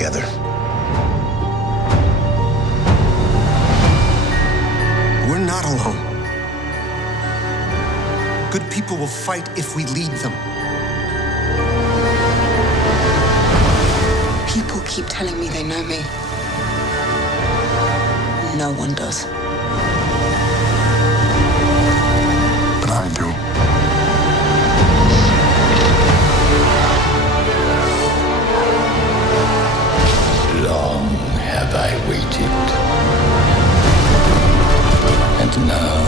together. We're not alone. Good people will fight if we lead them. People keep telling me they know me. No one does. But I do. Long have I waited. And now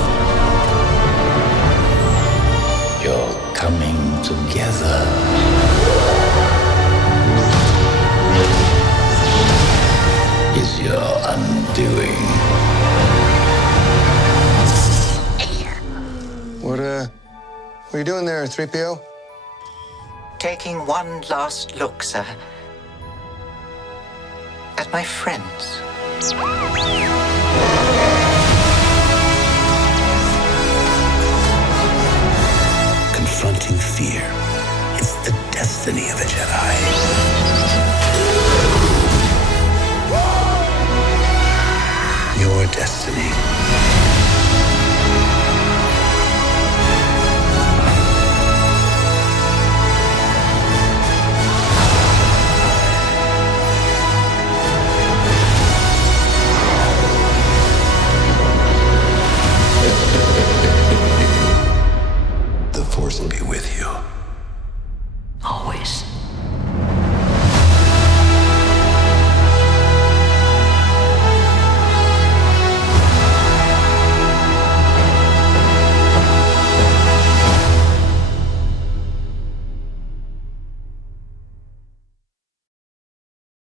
you're coming together. Is your undoing. What are you doing there, 3PO? Taking one last look, sir, at my friends. Confronting fear. It's the destiny of a Jedi. Your destiny. The Force will be with you.